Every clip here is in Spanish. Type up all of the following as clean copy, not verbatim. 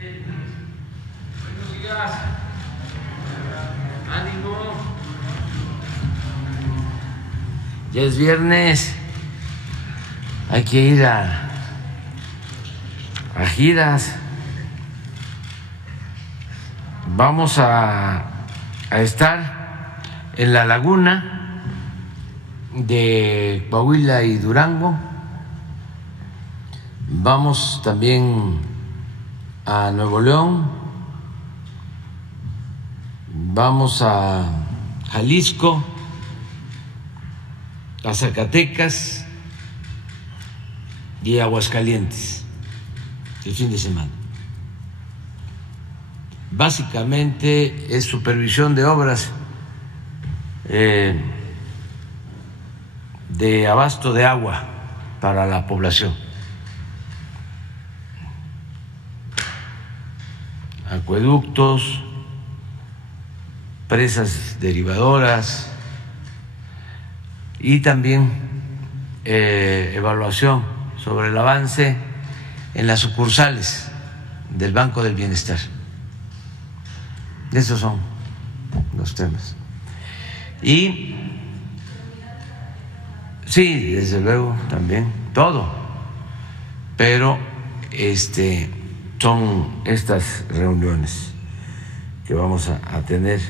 Buenos días. Ánimo. Ya es viernes. Hay que ir a giras. Vamos a estar en la laguna de Coahuila y Durango. Vamos también a Nuevo León. Vamos a Jalisco, a Zacatecas y Aguascalientes el fin de semana. Básicamente es supervisión de obras de abasto de agua para la población, acueductos, presas derivadoras y también evaluación sobre el avance en las sucursales del Banco del Bienestar. Esos son los temas. Y sí, desde luego, también, todo. Pero son estas reuniones que vamos a tener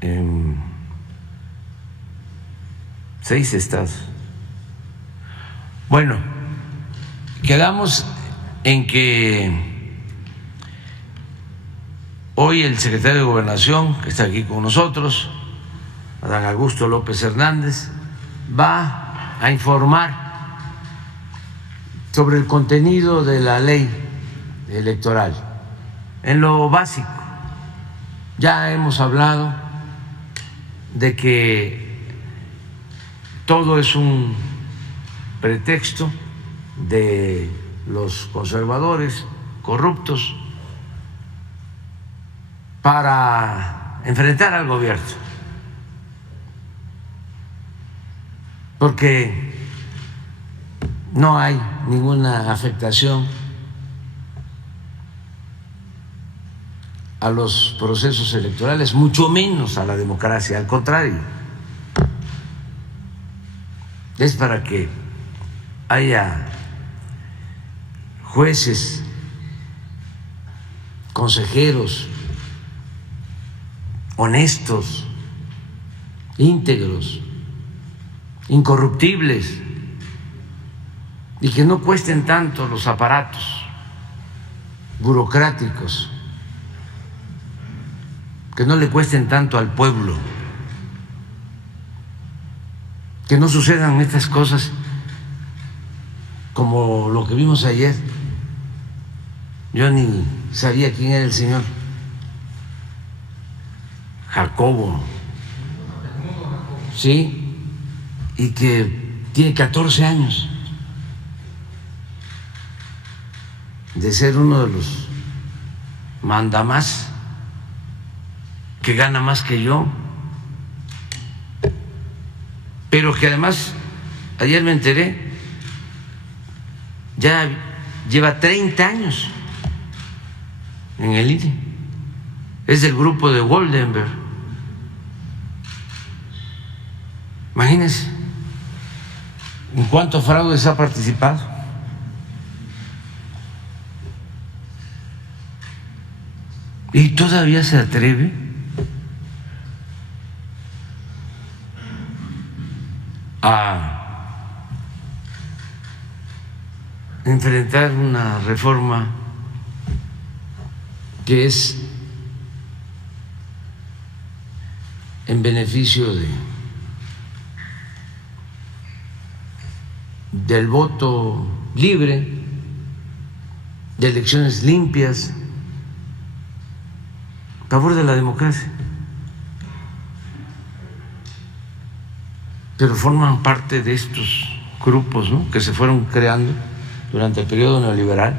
en 6 estados. Bueno, quedamos en que hoy el secretario de Gobernación, que está aquí con nosotros, Adán Augusto López Hernández, va a informar sobre el contenido de la ley electoral, en lo básico. Ya hemos hablado de que todo es un pretexto de los conservadores corruptos para enfrentar al gobierno, porque no hay ninguna afectación a los procesos electorales, mucho menos a la democracia, al contrario, es para que haya jueces, consejeros honestos, íntegros, incorruptibles, y que no cuesten tanto los aparatos burocráticos, que no le cuesten tanto al pueblo, que no sucedan estas cosas como lo que vimos ayer. Yo ni sabía quién era el señor Jacobo, sí, y que tiene 14 años de ser uno de los mandamás, que gana más que yo, pero que además, ayer me enteré, ya lleva 30 años en el INE, es del grupo de Woldenberg. Imagínense en cuántos fraudes ha participado. Y todavía se atreve a enfrentar una reforma que es en beneficio del voto libre, de elecciones limpias, a favor de la democracia. Pero forman parte de estos grupos, ¿no?, que se fueron creando durante el periodo neoliberal,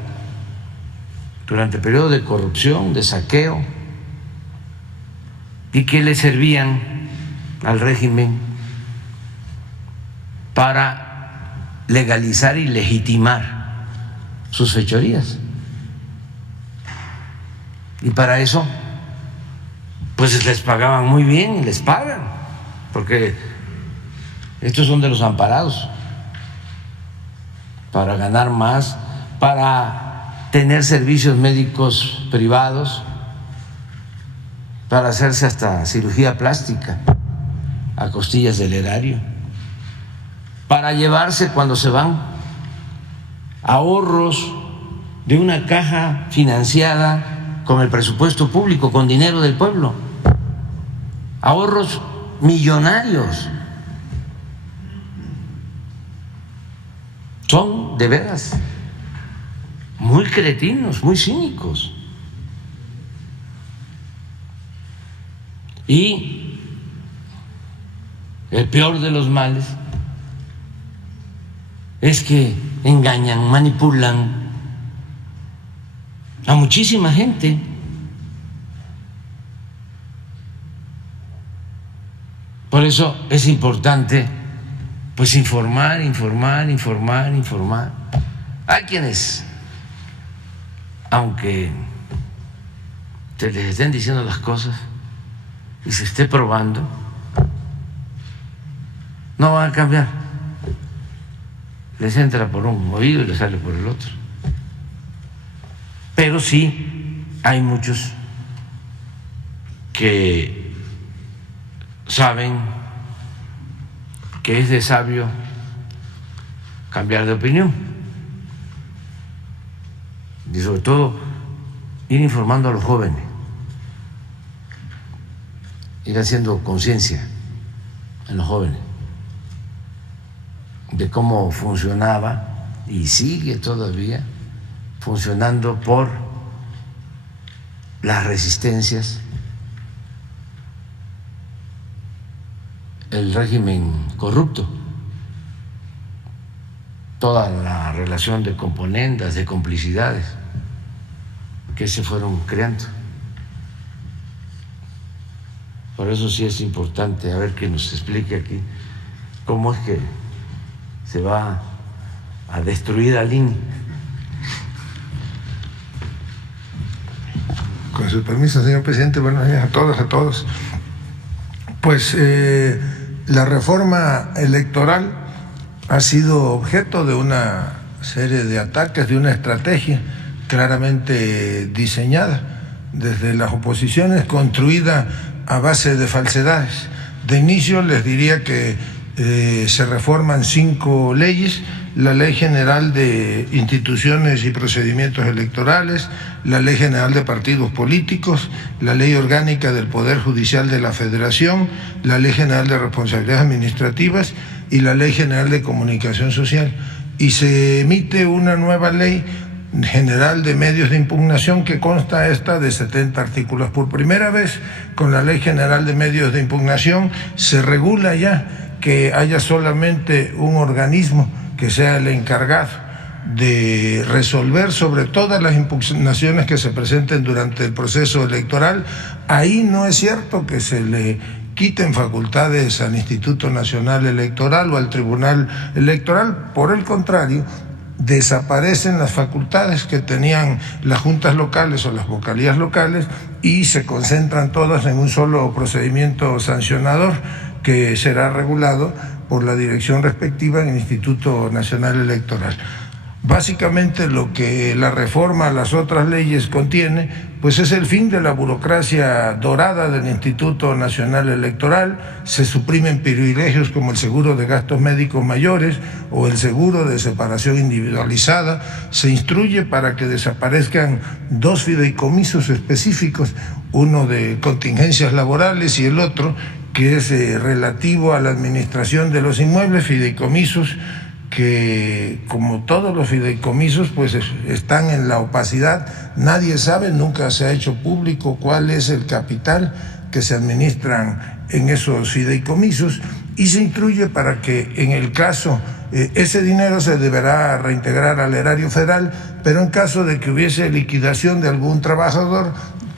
durante el periodo de corrupción, de saqueo, y que le servían al régimen para legalizar y legitimar sus fechorías. Y para eso, pues les pagaban muy bien, les pagan, porque estos son de los amparados, para ganar más, para tener servicios médicos privados, para hacerse hasta cirugía plástica a costillas del erario, para llevarse cuando se van ahorros de una caja financiada con el presupuesto público, con dinero del pueblo, ahorros millonarios. Son de veras muy cretinos, muy cínicos. Y el peor de los males es que engañan, manipulan a muchísima gente. Por eso es importante pues informar. Hay quienes, aunque se les estén diciendo las cosas y se esté probando, no van a cambiar. Les entra por un oído y les sale por el otro. Pero sí hay muchos que saben que es de sabio cambiar de opinión y sobre todo ir informando a los jóvenes, ir haciendo conciencia en los jóvenes de cómo funcionaba y sigue todavía funcionando por las resistencias el régimen corrupto, toda la relación de componendas, de complicidades que se fueron creando. Por eso sí es importante, a ver, que nos explique aquí cómo es que se va a destruir al INE. Con su permiso, señor presidente, buenos días a todos. Pues la reforma electoral ha sido objeto de una serie de ataques, de una estrategia claramente diseñada desde las oposiciones, construida a base de falsedades. De inicio les diría que se reforman 5 leyes: la Ley General de Instituciones y Procedimientos Electorales, la Ley General de Partidos Políticos, la Ley Orgánica del Poder Judicial de la Federación, la Ley General de Responsabilidades Administrativas y la Ley General de Comunicación Social. Y se emite una nueva Ley General de Medios de Impugnación que consta esta de 70 artículos. Por primera vez, con la Ley General de Medios de Impugnación se regula ya que haya solamente un organismo que sea el encargado de resolver sobre todas las impugnaciones que se presenten durante el proceso electoral. Ahí no es cierto que se le quiten facultades al Instituto Nacional Electoral o al Tribunal Electoral. Por el contrario, desaparecen las facultades que tenían las juntas locales o las vocalías locales y se concentran todas en un solo procedimiento sancionador que será regulado por la dirección respectiva en el Instituto Nacional Electoral. Básicamente lo que la reforma a las otras leyes contiene, pues es el fin de la burocracia dorada del Instituto Nacional Electoral. Se suprimen privilegios como el seguro de gastos médicos mayores o el seguro de separación individualizada. Se instruye para que desaparezcan 2 fideicomisos específicos, uno de contingencias laborales y el otro que es relativo a la administración de los inmuebles, fideicomisos que, como todos los fideicomisos, pues están en la opacidad. Nadie sabe, nunca se ha hecho público cuál es el capital que se administran en esos fideicomisos, y se instruye para que en el caso, ese dinero se deberá reintegrar al erario federal, pero en caso de que hubiese liquidación de algún trabajador,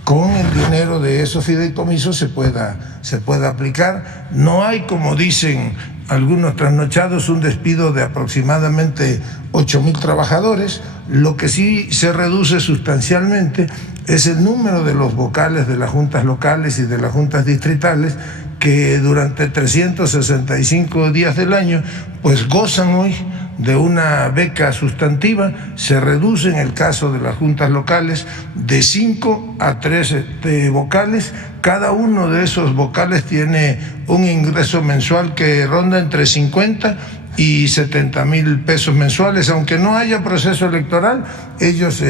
con el dinero de esos fideicomisos se pueda aplicar. No hay, como dicen algunos trasnochados, un despido de aproximadamente 8,000 trabajadores. Lo que sí se reduce sustancialmente es el número de los vocales de las juntas locales y de las juntas distritales, que durante 365 días del año pues gozan hoy de una beca sustantiva. Se reduce en el caso de las juntas locales de 5 a 3 vocales. Cada uno de esos vocales tiene un ingreso mensual que ronda entre 50 y 70,000 pesos mensuales. Aunque no haya proceso electoral, ellos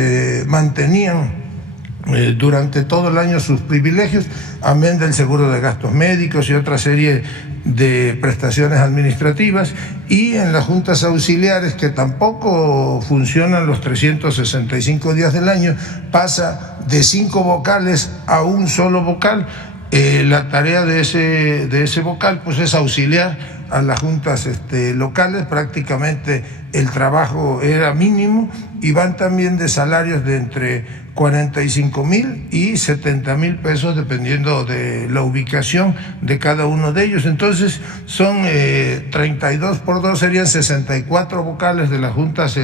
mantenían durante todo el año sus privilegios, amén del seguro de gastos médicos y otra serie de prestaciones administrativas. Y en las juntas auxiliares, que tampoco funcionan los 365 días del año, pasa de 5 vocales a un solo vocal. La tarea de ese vocal pues es auxiliar a las juntas locales. Prácticamente el trabajo era mínimo, y van también de salarios de entre 45,000 y 70,000 pesos dependiendo de la ubicación de cada uno de ellos. Entonces son 32 por 2 serían 64 vocales de las juntas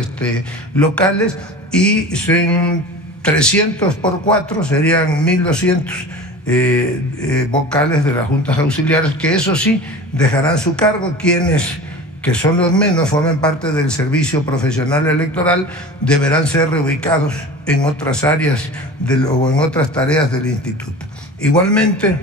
locales, y son 300 por 4 serían 1,200 vocales de las juntas auxiliares, que eso sí dejarán su cargo. Quienes, que son los menos, formen parte del servicio profesional electoral, deberán ser reubicados en otras áreas o en otras tareas del instituto. Igualmente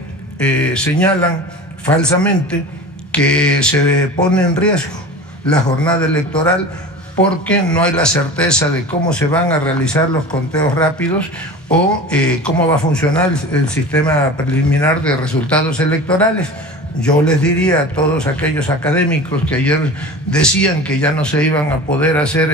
señalan falsamente que se pone en riesgo la jornada electoral porque no hay la certeza de cómo se van a realizar los conteos rápidos o cómo va a funcionar el sistema preliminar de resultados electorales. Yo les diría a todos aquellos académicos que ayer decían que ya no se iban a poder hacer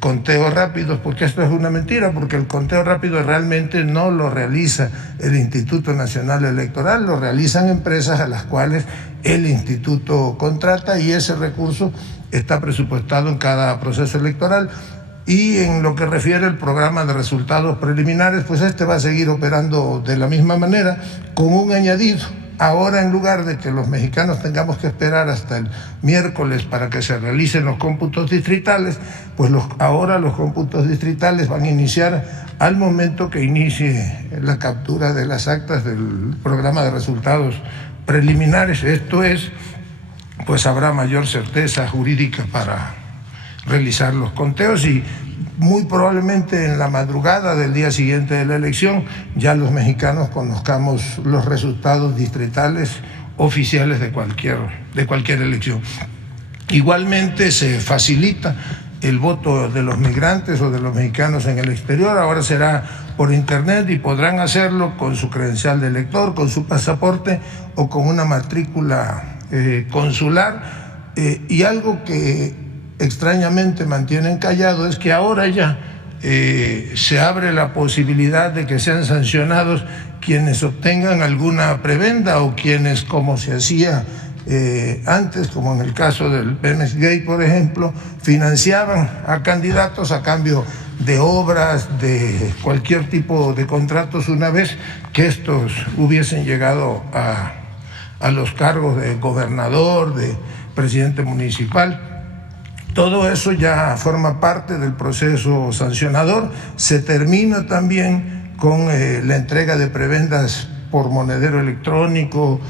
conteos rápidos, porque esto es una mentira, porque el conteo rápido realmente no lo realiza el Instituto Nacional Electoral, lo realizan empresas a las cuales el instituto contrata, y ese recurso está presupuestado en cada proceso electoral. Y en lo que refiere al programa de resultados preliminares, pues va a seguir operando de la misma manera, con un añadido. Ahora, en lugar de que los mexicanos tengamos que esperar hasta el miércoles para que se realicen los cómputos distritales, pues ahora los cómputos distritales van a iniciar al momento que inicie la captura de las actas del programa de resultados preliminares. Esto es, pues habrá mayor certeza jurídica para realizar los conteos, y muy probablemente en la madrugada del día siguiente de la elección ya los mexicanos conozcamos los resultados distritales oficiales de cualquier elección. Igualmente se facilita el voto de los migrantes o de los mexicanos en el exterior. Ahora será por internet y podrán hacerlo con su credencial de elector, con su pasaporte o con una matrícula consular. Y algo que extrañamente mantienen callado es que ahora ya se abre la posibilidad de que sean sancionados quienes obtengan alguna prebenda o quienes, como se hacía antes, como en el caso del Pemex Gay, por ejemplo, financiaban a candidatos a cambio de obras, de cualquier tipo de contratos, una vez que estos hubiesen llegado a los cargos de gobernador, de presidente municipal. Todo eso ya forma parte del proceso sancionador. Se termina también con la entrega de prebendas por monedero electrónico,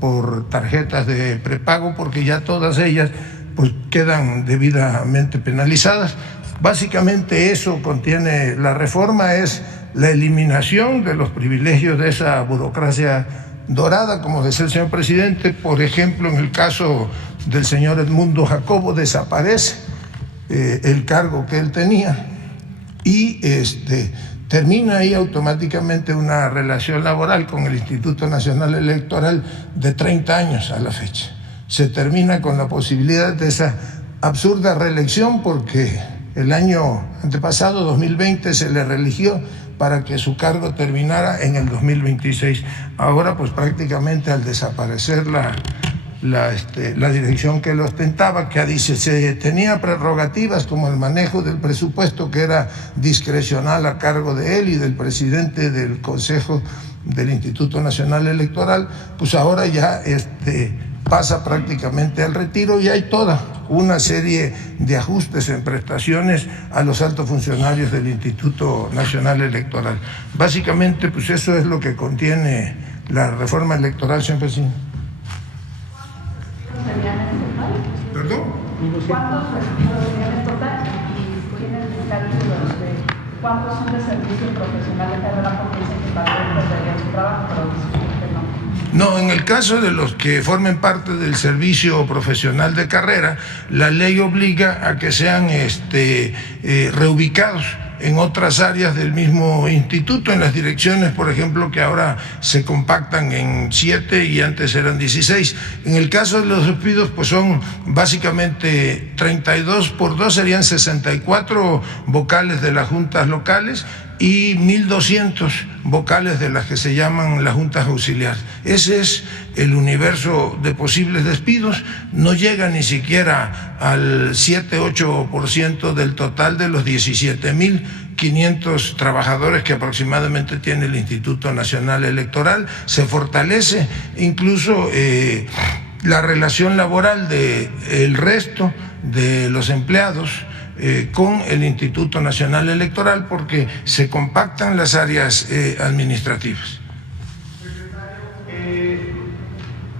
por tarjetas de prepago, porque ya todas ellas pues quedan debidamente penalizadas. Básicamente eso contiene la reforma, es la eliminación de los privilegios de esa burocracia dorada, como decía el señor presidente. Por ejemplo, en el caso del señor Edmundo Jacobo, desaparece el cargo que él tenía y termina ahí automáticamente una relación laboral con el Instituto Nacional Electoral de 30 años a la fecha. Se termina con la posibilidad de esa absurda reelección, porque el año antepasado, 2020, se le reeligió para que su cargo terminara en el 2026. Ahora, pues prácticamente al desaparecer la dirección que lo ostentaba, que dice se tenía prerrogativas como el manejo del presupuesto, que era discrecional a cargo de él y del presidente del Consejo del Instituto Nacional Electoral, pues ahora ya pasa prácticamente al retiro y hay toda una serie de ajustes en prestaciones a los altos funcionarios del Instituto Nacional Electoral. Básicamente, pues eso es lo que contiene la reforma electoral, señor presidente. ¿Perdón? ¿Cuántos registros serían en total? Y tienen cálculos de cuántos son de servicio profesional de carrera, porque dicen que también perderían su trabajo, pero dicen que no. No, en el caso de los que formen parte del servicio profesional de carrera, la ley obliga a que sean reubicados en otras áreas del mismo instituto, en las direcciones, por ejemplo, que ahora se compactan en 7 y antes eran 16. En el caso de los despidos, pues son básicamente 32 por 2, serían 64 vocales de las juntas locales y 1.200 vocales de las que se llaman las juntas auxiliares. Ese es el universo de posibles despidos, no llega ni siquiera al 7-8% del total de los 17.500 trabajadores que aproximadamente tiene el Instituto Nacional Electoral. Se fortalece incluso la relación laboral del resto de los empleados con el Instituto Nacional Electoral, porque se compactan las áreas administrativas.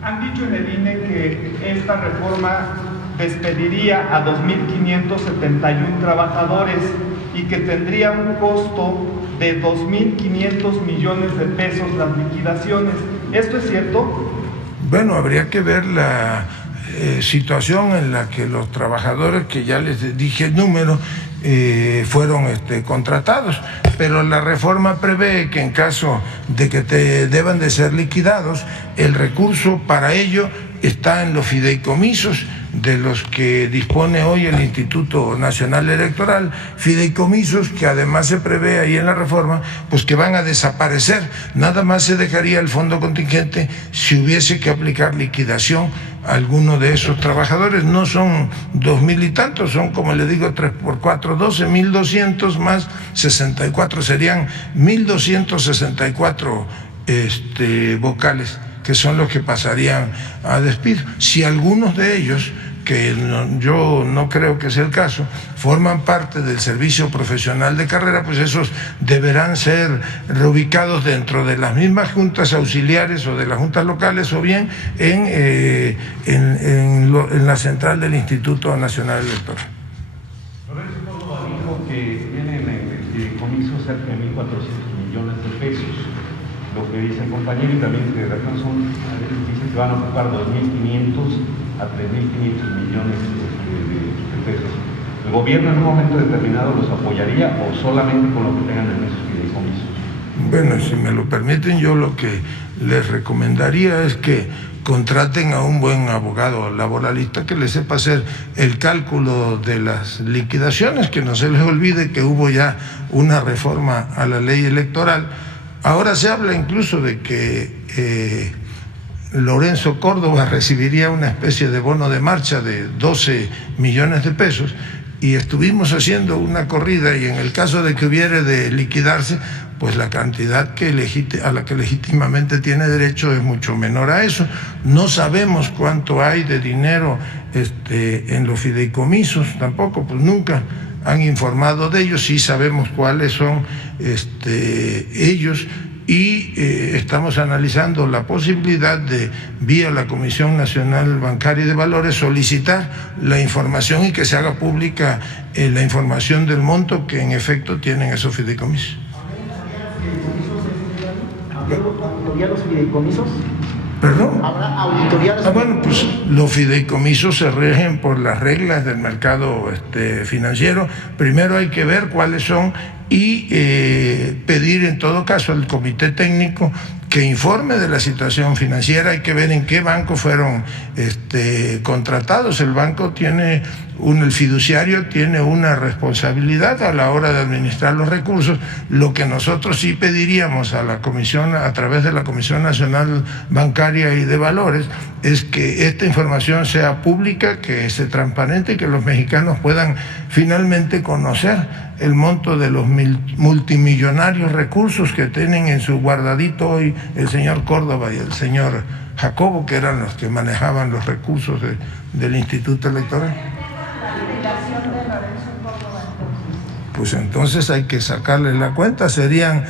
Han dicho en el INE que esta reforma despediría a 2.571 trabajadores y que tendría un costo de 2.500 millones de pesos las liquidaciones. ¿Esto es cierto? Bueno, habría que ver la situación en la que los trabajadores, que ya les dije el número, fueron contratados, pero la reforma prevé que en caso de que deban de ser liquidados, el recurso para ello está en los fideicomisos de los que dispone hoy el Instituto Nacional Electoral, fideicomisos que además se prevé ahí en la reforma, pues que van a desaparecer. Nada más se dejaría el fondo contingente si hubiese que aplicar liquidación a alguno de esos trabajadores. No son 2.000 y tantos, son, como le digo, 3 por 4, 12, 1.200 más 64, serían 1.264 vocales, que son los que pasarían a despido. Si algunos de ellos, que yo no creo que sea el caso, forman parte del servicio profesional de carrera, pues esos deberán ser reubicados dentro de las mismas juntas auxiliares o de las juntas locales, o bien en la central del Instituto Nacional Electoral. Lorenzo Córdoba dijo que tienen en el fideicomiso cerca de 1.400 millones de pesos. Lo que dice el compañero y también de razón, dice que van a ocupar 2.500 a 3.500 millones de pesos. ¿El gobierno en un momento determinado los apoyaría o solamente con lo que tengan en esos fideicomisos? Bueno, si me lo permiten, yo lo que les recomendaría es que contraten a un buen abogado laboralista que les sepa hacer el cálculo de las liquidaciones, que no se les olvide que hubo ya una reforma a la ley electoral. Ahora se habla incluso de que Lorenzo Córdoba recibiría una especie de bono de marcha de 12 millones de pesos, y estuvimos haciendo una corrida, y en el caso de que hubiere de liquidarse, pues la cantidad a la que legítimamente tiene derecho es mucho menor a eso. No sabemos cuánto hay de dinero en los fideicomisos, tampoco, pues nunca han informado de ellos. Sí sabemos cuáles son ellos, y estamos analizando la posibilidad de, vía la Comisión Nacional Bancaria y de Valores, solicitar la información y que se haga pública la información del monto que en efecto tienen esos fideicomisos. ¿Auditoría los fideicomisos? ¿Perdón? ¿Habrá auditoría los Bueno, pues los fideicomisos se rigen por las reglas del mercado financiero. Primero hay que ver cuáles son y pedir en todo caso al comité técnico que informe de la situación financiera. Hay que ver en qué banco fueron contratados. El banco tiene el fiduciario tiene una responsabilidad a la hora de administrar los recursos. Lo que nosotros sí pediríamos a la Comisión, a través de la Comisión Nacional Bancaria y de Valores, es que esta información sea pública, que sea transparente y que los mexicanos puedan finalmente conocer el monto de los multimillonarios recursos que tienen en su guardadito hoy el señor Córdoba y el señor Jacobo, que eran los que manejaban los recursos del Instituto Electoral. Pues entonces hay que sacarle la cuenta, serían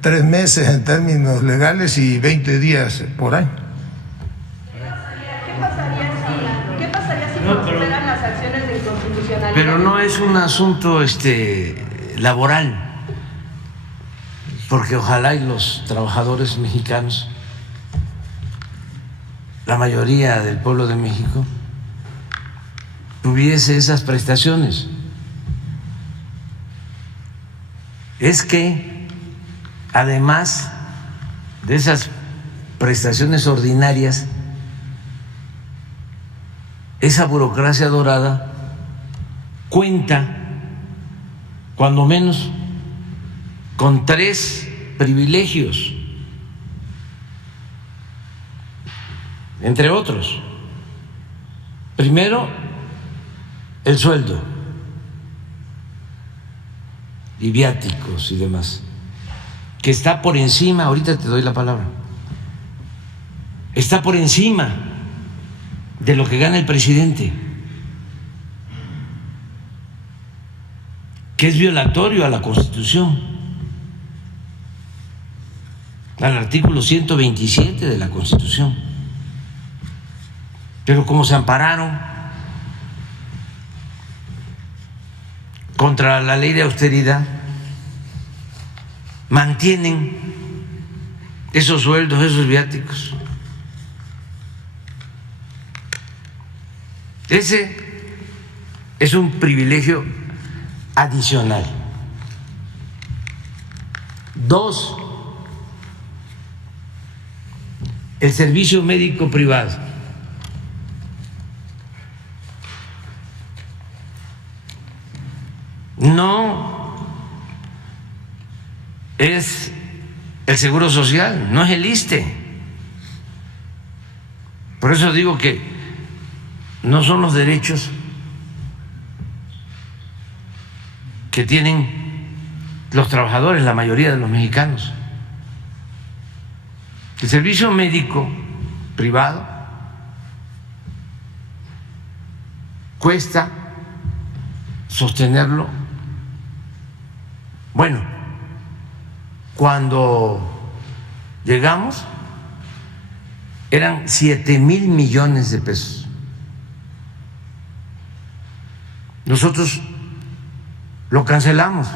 3 meses en términos legales y 20 días por año. ¿Qué pasaría si prosperan las acciones de inconstitucionalidad? Pero no es un asunto laboral, porque ojalá y los trabajadores mexicanos, la mayoría del pueblo de México, tuviese esas prestaciones. Es que además de esas prestaciones ordinarias, esa burocracia dorada cuenta cuando menos con 3 privilegios, entre otros. Primero, el sueldo y viáticos y demás, que está por encima, ahorita te doy la palabra, está por encima de lo que gana el presidente, que es violatorio a la Constitución, al artículo 127 de la Constitución. Pero como se ampararon contra la ley de austeridad, mantienen esos sueldos, esos viáticos. Ese es un privilegio adicional. 2, el servicio médico privado. No es el Seguro Social, no es el ISSSTE. Por eso digo que no son los derechos que tienen los trabajadores, la mayoría de los mexicanos. El servicio médico privado cuesta sostenerlo. Bueno, cuando llegamos eran 7,000 millones de pesos. Nosotros lo cancelamos,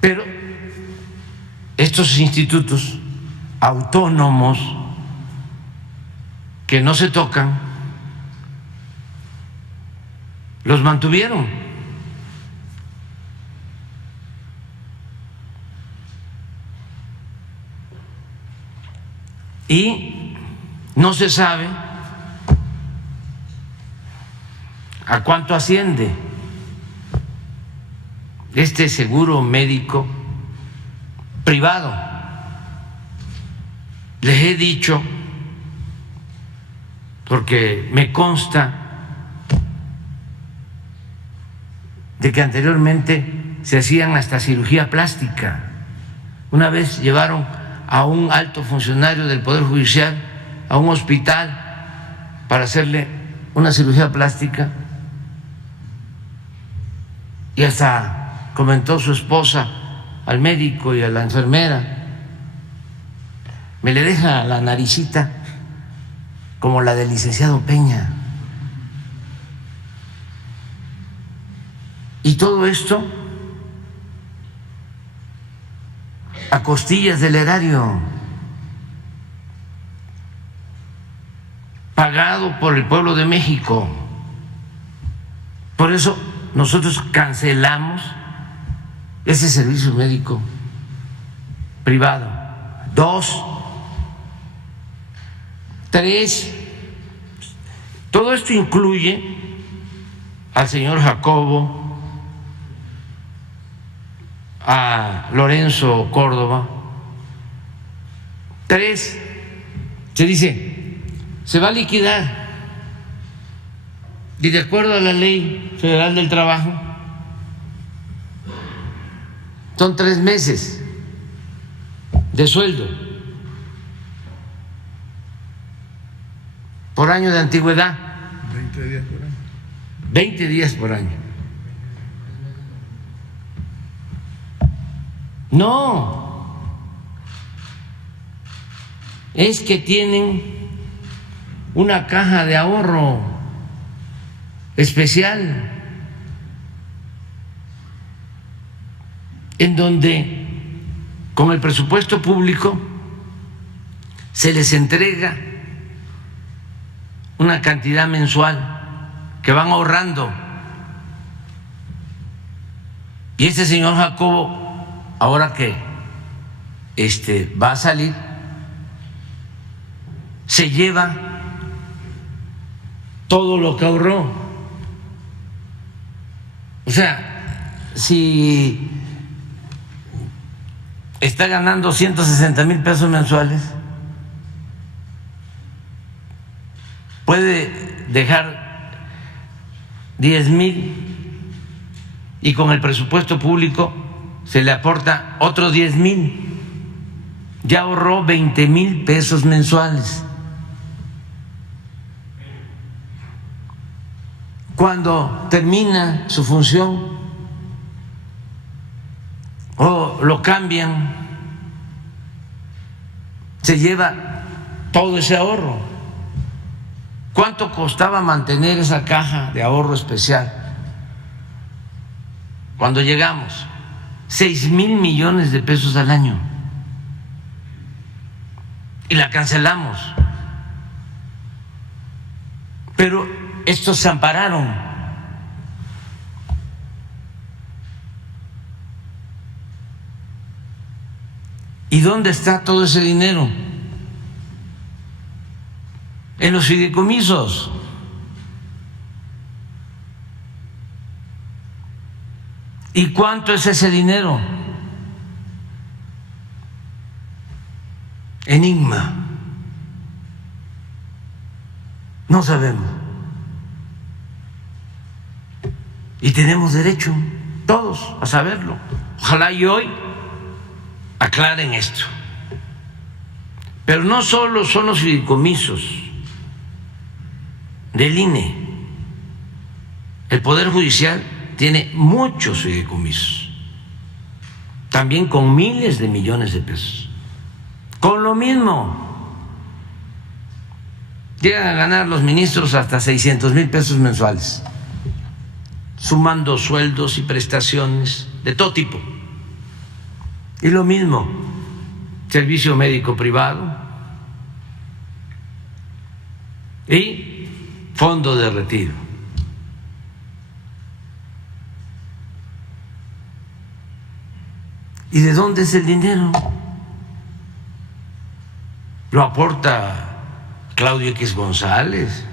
pero estos institutos autónomos que no se tocan los mantuvieron. Y no se sabe a cuánto asciende este seguro médico privado. Les he dicho, porque me consta de que anteriormente se hacían hasta cirugía plástica. Una vez llevaron a un alto funcionario del Poder Judicial a un hospital para hacerle una cirugía plástica y hasta comentó su esposa al médico y a la enfermera: me le deja la naricita como la del licenciado Peña. Y todo esto a costillas del erario, pagado por el pueblo de México. Por eso nosotros cancelamos ese servicio médico privado. 2, 3, todo esto incluye al señor Jacobo, a Lorenzo Córdoba. 3, se dice, se va a liquidar, y de acuerdo a la Ley Federal del Trabajo son 3 meses de sueldo por año de antigüedad. 20 días por año. 20 días por año. No, es que tienen una caja de ahorro especial en donde con el presupuesto público se les entrega una cantidad mensual que van ahorrando. Y este señor Jacobo, ahora que va a salir, se lleva todo lo que ahorró. O sea, si está ganando 160,000 pesos mensuales, puede dejar 10,000 y con el presupuesto público se le aporta otros 10,000, ya ahorró 20,000 pesos mensuales. Cuando termina su función o lo cambian, se lleva todo ese ahorro. ¿Cuánto costaba mantener esa caja de ahorro especial? Cuando llegamos, 6,000 millones de pesos al año, y la cancelamos. Pero estos se ampararon. ¿Y dónde está todo ese dinero? En los fideicomisos. ¿Y cuánto es ese dinero? Enigma. No sabemos. Y tenemos derecho, todos, a saberlo. Ojalá y hoy aclaren esto. Pero no solo son los fideicomisos del INE. El Poder Judicial tiene muchos fideicomisos, también con miles de millones de pesos. Con lo mismo, llegan a ganar los ministros hasta 600,000 pesos mensuales, sumando sueldos y prestaciones de todo tipo. Y lo mismo, servicio médico privado y fondo de retiro. ¿Y de dónde es el dinero? Lo aporta Claudio X González,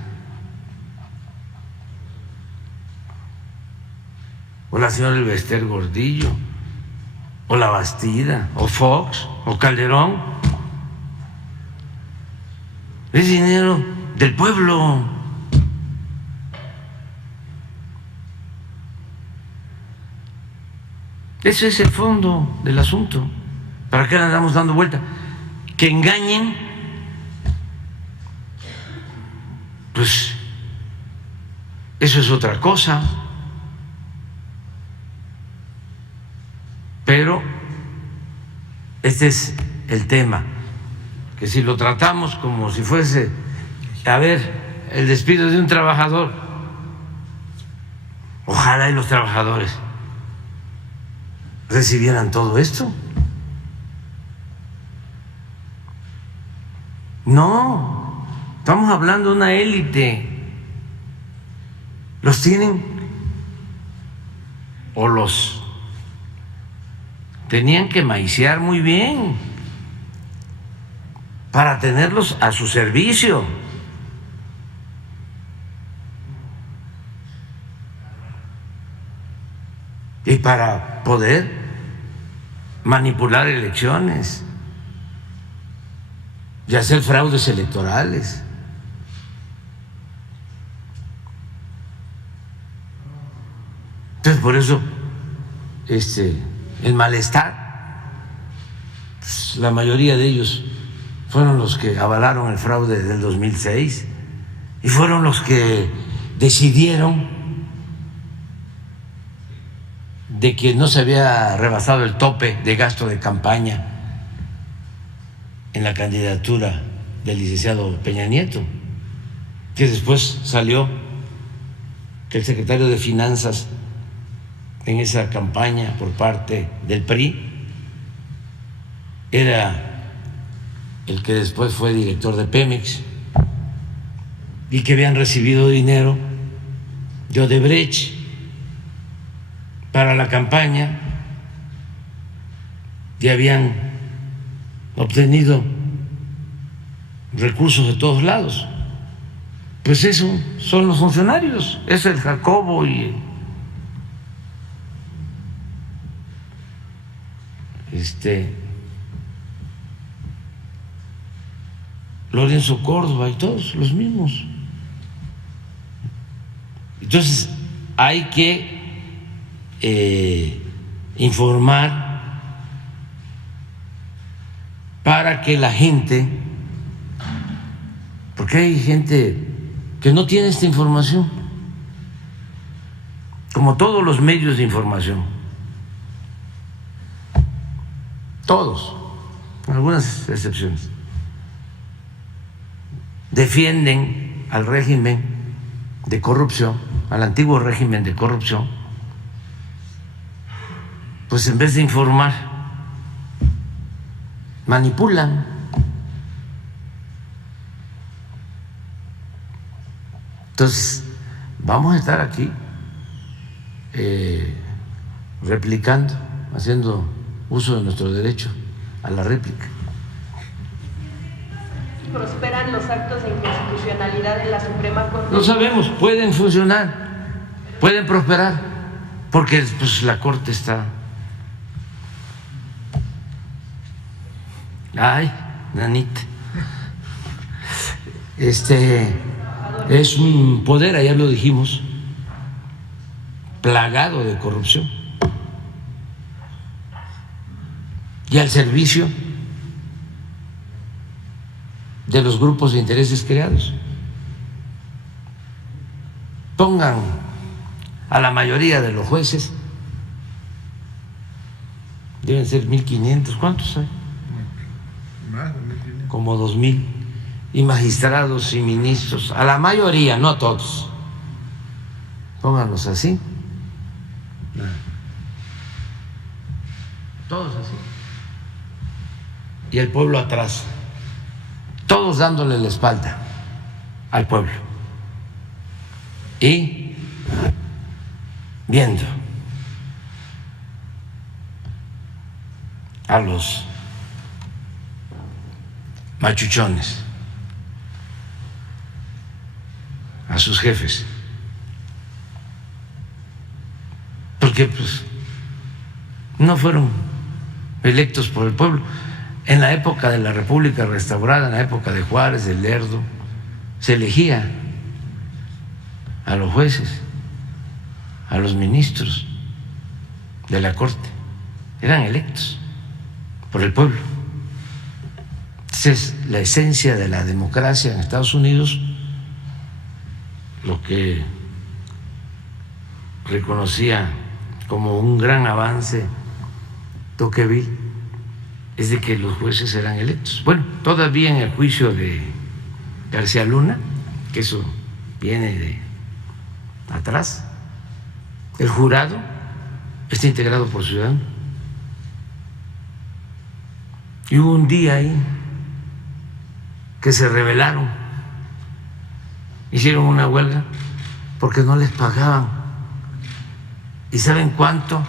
o la señora Elbester Gordillo, o La Bastida, o Fox, o Calderón. Es dinero del pueblo. Ese es el fondo del asunto. ¿Para qué le andamos dando vuelta? Que engañen, pues eso es otra cosa. Pero este es el tema, que si lo tratamos como si fuese, a ver, el despido de un trabajador, ojalá y los trabajadores recibieran todo esto. No, estamos hablando de una élite. Los tienen o los tenían que maiciar muy bien para tenerlos a su servicio. Y para poder manipular elecciones y hacer fraudes electorales. Entonces, por eso el malestar, pues, la mayoría de ellos fueron los que avalaron el fraude del 2006 y fueron los que decidieron de que no se había rebasado el tope de gasto de campaña en la candidatura del licenciado Peña Nieto, que después salió que el secretario de Finanzas en esa campaña por parte del PRI era el que después fue director de Pemex y que habían recibido dinero de Odebrecht para la campaña y habían obtenido recursos de todos lados. Pues eso son los funcionarios, es el Jacobo y Lorenzo Córdoba y todos los mismos. Entonces hay que informar para que la gente, porque hay gente que no tiene esta información, como todos los medios de información, todos, con algunas excepciones, defienden al régimen de corrupción, al antiguo régimen de corrupción, pues en vez de informar, manipulan. Entonces, vamos a estar aquí replicando, haciendo uso de nuestro derecho a la réplica. ¿Prosperan los actos de inconstitucionalidad en la Suprema Corte? No sabemos, pueden funcionar, pueden prosperar, porque pues, la Corte está... Ay, nanita. Es un poder, ayer lo dijimos, plagado de corrupción y al servicio de los grupos de intereses creados. Pongan a la mayoría de los jueces, deben ser 1.500, ¿cuántos hay? Más de 1.500. Como 2.000, y magistrados y ministros, a la mayoría, no a todos, pónganlos así, todos así, y el pueblo atrás, todos dándole la espalda al pueblo y viendo a los machuchones, a sus jefes, porque pues no fueron electos por el pueblo. En la época de la República Restaurada, en la época de Juárez, de Lerdo, se elegía a los jueces, a los ministros de la Corte, eran electos por el pueblo. Esa es la esencia de la democracia en Estados Unidos. Lo que reconocía como un gran avance Tocqueville es de que los jueces eran electos. Bueno, todavía en el juicio de García Luna, que eso viene de atrás, el jurado está integrado por ciudadanos. Y hubo un día ahí que se rebelaron, hicieron una huelga porque no les pagaban. ¿Y saben cuánto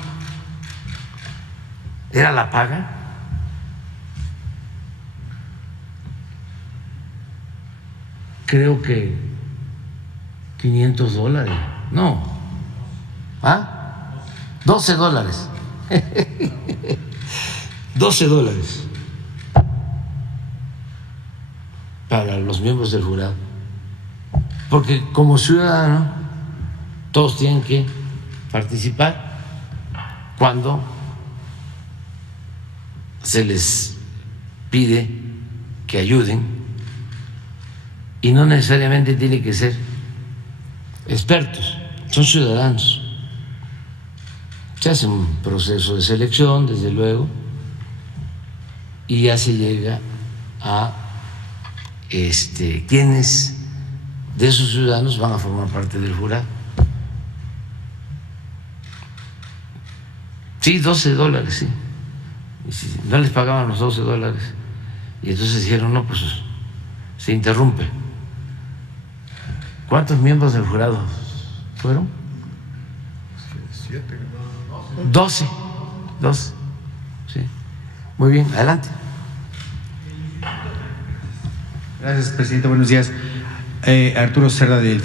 era la paga? Creo que $500. No. ¿Ah? $12. $12 para los miembros del jurado. Porque como ciudadano todos tienen que participar cuando se les pide que ayuden y no necesariamente tiene que ser expertos, son ciudadanos. Se hace un proceso de selección, desde luego, y ya se llega a quienes de esos ciudadanos van a formar parte del jurado. Sí, $12, sí. No les pagaban los $12. Y entonces dijeron, no, pues se interrumpe. ¿Cuántos miembros del jurado fueron? 7. 12. Sí. Muy bien, adelante. Gracias, presidente. Buenos días. Arturo Cerda del